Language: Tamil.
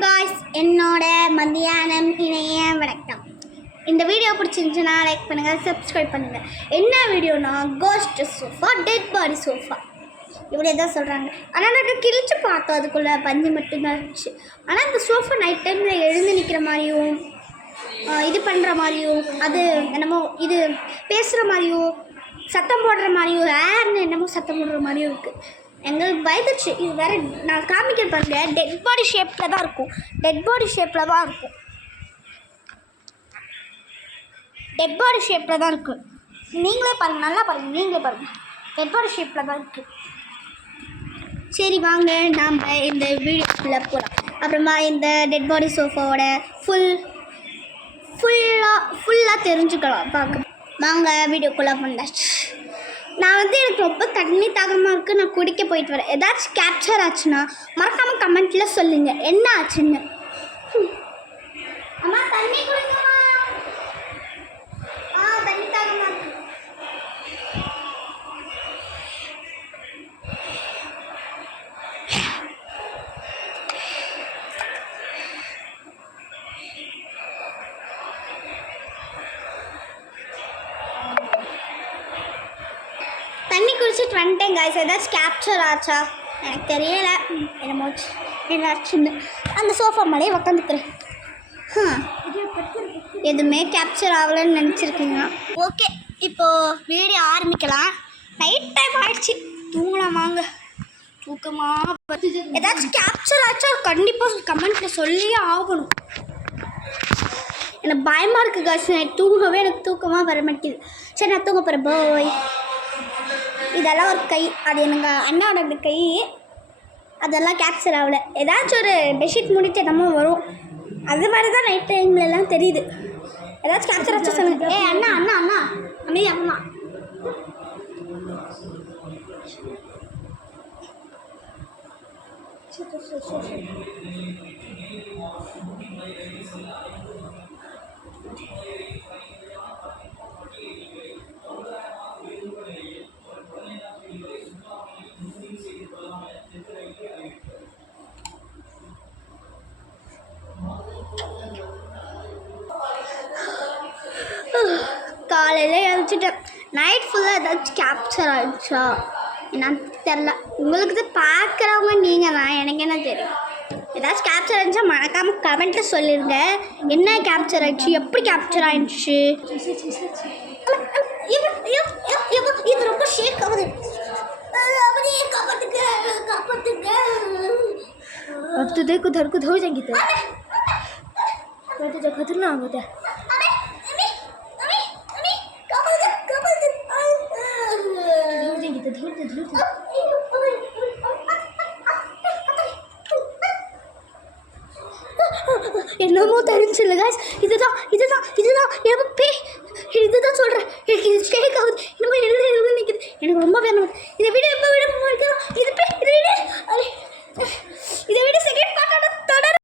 காய்ஸ், என்னோட மத்தியானம் இணைய வணக்கம். இந்த வீடியோ பிடிச்சிருந்துச்சுன்னா லைக் பண்ணுங்கள், சப்ஸ்கிரைப் பண்ணுங்கள். என்ன வீடியோனா ghost sofa, dead body sofa இப்படியே தான் சொல்கிறாங்க. ஆனால் நாங்கள் கிழிச்சு பார்த்தோம், அதுக்குள்ளே பஞ்சு மட்டும்தான் இருந்துச்சு. ஆனால் இந்த சோஃபா நைட் டைமில் எழுந்து நிற்கிற மாதிரியும் இது பண்ணுற மாதிரியும் அது என்னமோ இது பேசுகிற மாதிரியும் சத்தம் போடுற மாதிரியும் ஏர்னு என்னமோ சத்தம் போடுற மாதிரியும் இருக்குது. எங்களுக்கு பயந்துச்சு. இது வேறு நான் காமிக்க பாருங்க, டெட் பாடி ஷேப்பில் தான் இருக்கும். டெட் பாடி ஷேப்பில் தான் இருக்கும். டெட் பாடி ஷேப்பில் தான் இருக்குது. நீங்களே பாருங்கள், நல்லா பாருங்கள், நீங்களே பாருங்கள். டெட் பாடி ஷேப்பில் தான் இருக்குது. சரி வாங்க, நாம் இந்த வீடியோக்குள்ளே போகலாம். அப்புறமா இந்த டெட் பாடி சோஃபாவோட ஃபுல்லாக தெரிஞ்சுக்கலாம். பார்க்க வாங்க, வீடியோக்குள்ளே பண்ணாச்சு. நான் எனக்கு ரொம்ப தண்ணி தாகமாக இருக்குது, நான் குடிக்க போயிட்டு வரேன். ஏதாச்சும் கேப்சர் ஆச்சுன்னா மறக்காமல் கமெண்ட்டில் சொல்லுங்கள் என்ன ஆச்சுன்னு. அம்மா தண்ணி குடிக்கமா? தண்ணி தாகமாக இருக்கு. தண்ணி குடிச்சிட்டு வந்துட்டேன் காய்ஸ். ஏதாச்சும் கேப்சர் ஆச்சா எனக்கு தெரியலை. என்னமோச்சு ஏதாச்சுன்னு அந்த சோஃபா மேலேயே உக்காந்துக்கிறேன். எதுவுமே கேப்சர் ஆகலைன்னு நினச்சிருக்கீங்க. ஓகே, இப்போது வீடியோ ஆரம்பிக்கலாம். நைட் டைம் ஆகிடுச்சு, தூங்கலாம் வாங்க. தூக்கமாக ஏதாச்சும் கேப்சர் ஆச்சா கண்டிப்பாக கமெண்ட்டில் சொல்லியே ஆகணும். எனக்கு பயமாக இருக்குது காய்ஸ். நைட் தூங்கவே எனக்கு தூக்கமாக வர மாட்டேங்குது. சரி, நான் தூங்க போகிறேன். பாய். இதெல்லாம் ஒரு கை, அது எங்கள் அண்ணாவோட கை. அதெல்லாம் கேப்சர் ஆகலை. ஏதாச்சும் ஒரு பெட்ஷீட் முடிச்சு என்னமோ வரும். அது மாதிரி தான் நைட் டைம்லலாம் தெரியுது. ஏதாச்சும் கேப்சர் ஆச்சு சொல்லுங்க. அண்ணா அண்ணா அண்ணா அமைதி அம்மா. காலையில் எழுச்சிட்டேன். நைட் ஃபுல்லாக ஏதாச்சும் கேப்சர் ஆகிடுச்சா என்னன்னு தெரில. உங்களுக்கு தான் பார்க்குறவங்க நீங்கள் தான், எனக்கு என்ன தெரியும். ஏதாச்சும் கேப்சர் ஆகிடுச்சா மறக்காமல் கமெண்ட்டில் சொல்லிடுங்க. என்ன கேப்சர் ஆகிடுச்சு, எப்படி கேப்சர் ஆகிடுச்சு. இது ரொம்ப ஷேக் ஆகுது. अब तो देखो धर को धो जाएंगी तो खतरनाक होता है. என்னமோ தெரிஞ்சில்ல காய்ஸ். இதுதான் இதுதான் இதுதான் எப்பே இதுதான் சொல்கிறேன். எனக்கு ஷேக் ஆகுது.